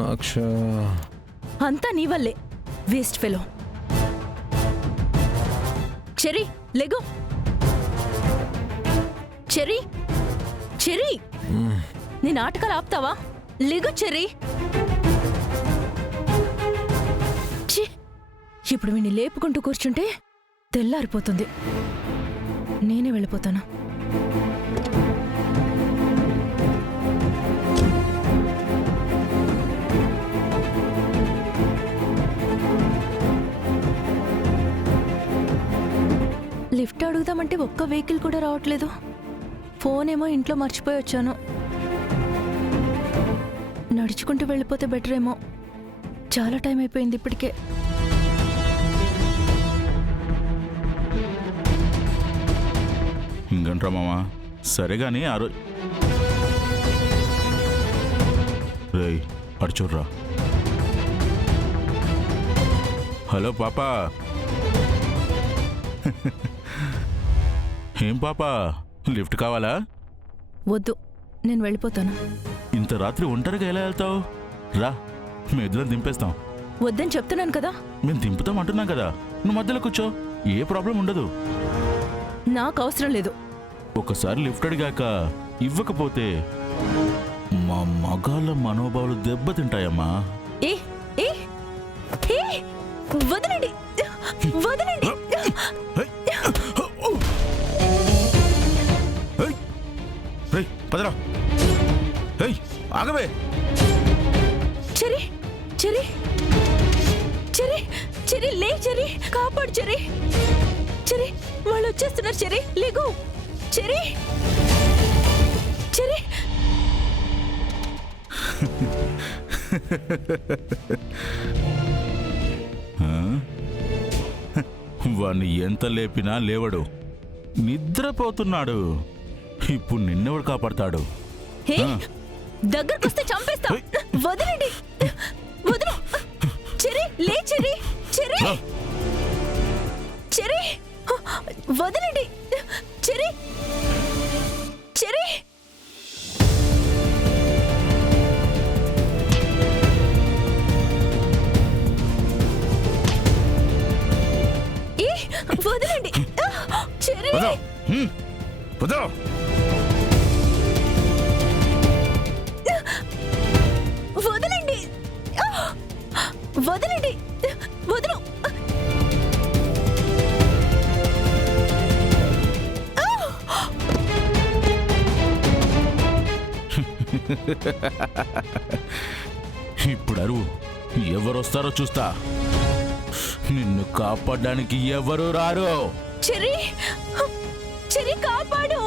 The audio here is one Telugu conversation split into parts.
నాక్ష అంతా నీ వల్లే, వేస్ట్ ఫెలో. చెర్రీ లెగు. చెర్రీ, చెర్రీ, నీ నాటకాలు ఆపుతావా? లెగు చెర్రీ. ఛీ, ఇప్పుడు వీణ్ణి లేపుకుంటూ కూర్చుంటే తెల్లారిపోతుంది. నేనే వెళ్ళిపోతాను. లిఫ్ట్ అడుగుదామంటే ఒక్క వెహికల్ కూడా రావట్లేదు. ఫోన్ ఏమో ఇంట్లో మర్చిపోయి వచ్చాను. నడుచుకుంటూ వెళ్ళిపోతే బెటర్ ఏమో. చాలా టైం అయిపోయింది ఇప్పటికే. ఇంకంట్రా మామా, సరే గాని ఆ రోజు రేయ్ అటు చూడ్రా. హలో పాపా. ఏం పాపా, లిఫ్ట్ కావాలా? వద్దు, నేను వెళ్ళిపోతాను. ఇంత రాత్రి ఒంటరిగా ఎలా వెళ్తావు? రా, మేము ఇద్దరం దింపేస్తాం. వద్దని చెప్తున్నాను కదా. మేము దింపుతాం అంటున్నాం కదా, నువ్వు మధ్యలో కూర్చో, ఏ ప్రాబ్లం ఉండదు. నాకు అవసరం లేదు. ఒకసారి లిఫ్ట్ అడిగాక ఇవ్వకపోతే మా మగాళ్ళ మనోభావాలు దెబ్బతింటాయమ్మా. ఏ ఏ ఏ, వదలండి, వదలండి. పదరా, ఆగవే. చెర్రీ, చెర్రీ, చెర్రీ, చెర్రీ, లే చెర్రీ, కాపాడు చెర్రీ. చెర్రీ, వాళ్ళు వచ్చేస్తున్నారు. చెర్రీ లేగు. Cherry, Cherry. వాణ్ణి ఎంత లేపినా లేవడు, నిద్రపోతున్నాడు. ఇప్పుడు నిన్నెవడు కాపాడతాడు? హే, దగ్గరకు వస్తే చంపేస్తా. వదలండి, వదలు. చెర్రీ, లే చెర్రీ, చెర్రీ, చెర్రీ, వదలండి. Cherry, Cherry. ఏ, వదలండి. చెర్రీ, వదలండి, వదలండి, వదలు. ఇప్పుడు అరువు, ఎవరొస్తారో చూస్తా. నిన్ను కాపాడడానికి ఎవరు రారు. చెర్రీ, చెర్రీ, కాపాడు.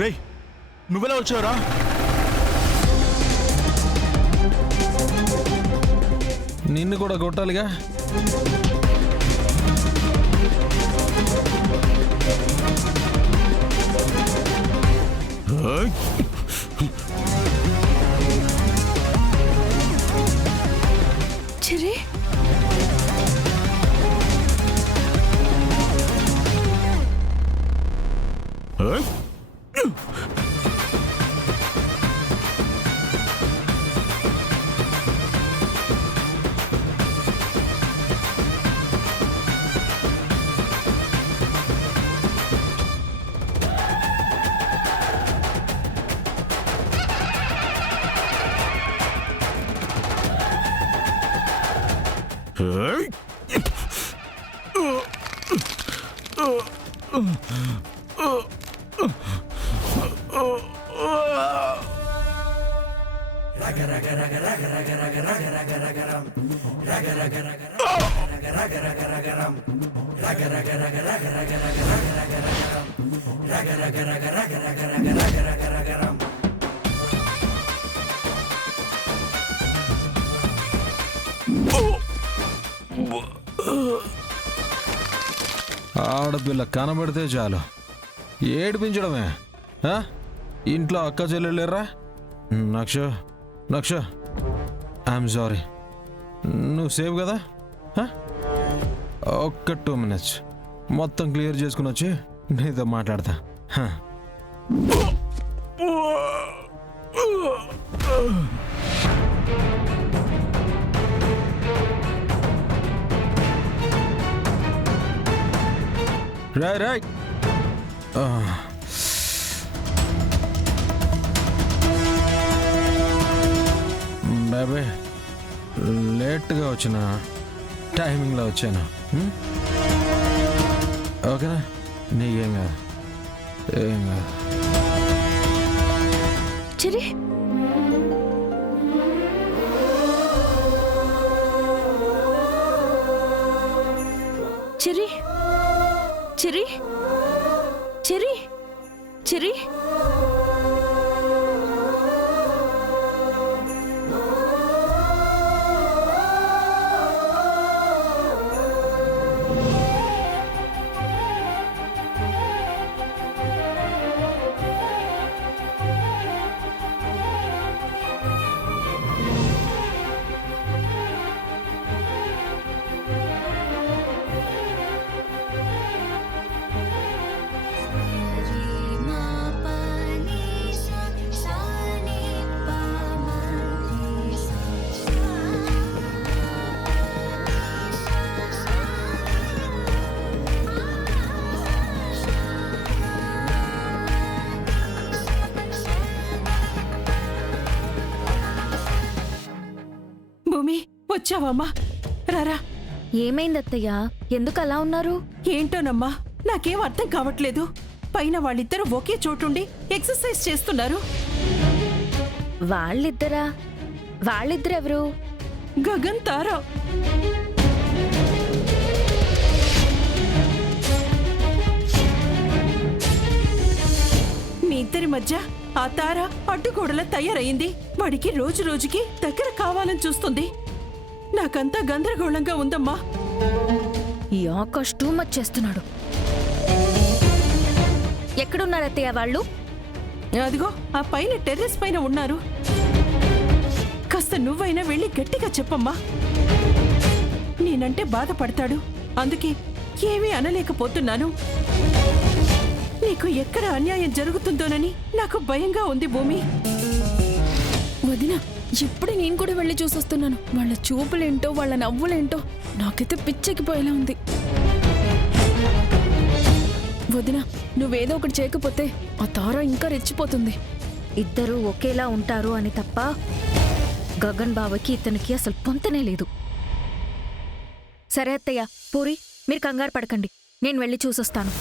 రేయ్, నువ్వెలా వచ్చావురా? నిన్ను కూడా కొట్టాలిగా. చెర్రీ, రగ ఆడపిల్ల కనబడితే చాలు ఏడిపించడమే. ఇంట్లో అక్క చెల్లెళ్ళారా? నక్ష ఐఎమ్ సారీ. నువ్వు సేవ్ కదా? ఒక్క 2 minutes మొత్తం క్లియర్ చేసుకుని వచ్చి నీతో మాట్లాడతా. రాయ్ బాబే, లేట్గా వచ్చిన టైమింగ్లో వచ్చాను. ఓకేనా? నీకేం కాదు, ఏం కాదు. చిరి చిరి చిరి చిరి చిరి భూమి, వచ్చావమ్మా? రారా. ఏమైందత్తయ్య? ఎందుకు అలా ఉన్నారు? ఏంటోనమ్మా, నాకేం అర్థం కావట్లేదు. పైన వాళ్ళిద్దరూ ఒకే చోటుండి ఎక్సర్సైజ్ చేస్తున్నారు. వాళ్ళిద్దరా? వాళ్ళిద్దరెవరు? గగన్, తారా. మీ ఇద్దరి మధ్య ఆ తార అడ్డుగోడలా తయారయింది. వాడికి రోజు రోజుకి దగ్గర కావాలని చూస్తుంది. నాకంతా గందరగోళంగా ఉందమ్మా. ఈ ఆకాష్ టూ మచ్ చేస్తున్నాడు. ఎక్కడున్నారత్తయ్య వాళ్ళు? అదిగో ఆ పైన టెర్రస్ పైన ఉన్నారు. కాస్త నువ్వైనా వెళ్ళి గట్టిగా చెప్పమ్మా. నేనంటే బాధపడతాడు, అందుకే ఏమీ అనలేకపోతున్నాను. నీకు ఎక్కడ అన్యాయం జరుగుతుందోనని నాకు భయంగా ఉంది భూమి. వదిన, ఇప్పుడే నేను కూడా వెళ్ళి చూసొస్తున్నాను. వాళ్ళ చూపులేంటో, వాళ్ళ నవ్వులేంటో నాకైతే పిచ్చెక్కిపోయేలా ఉంది. వదిన, నువ్వేదో ఒకటి చేయకపోతే ఆ తార ఇంకా రెచ్చిపోతుంది. ఇద్దరూ ఒకేలా ఉంటారు అని తప్ప గగన్ బావకి ఇతనికి అసలు పొంతనే లేదు. సరే అత్తయ్య, పూరి, మీరు కంగారు పడకండి, నేను వెళ్ళి చూసొస్తాను.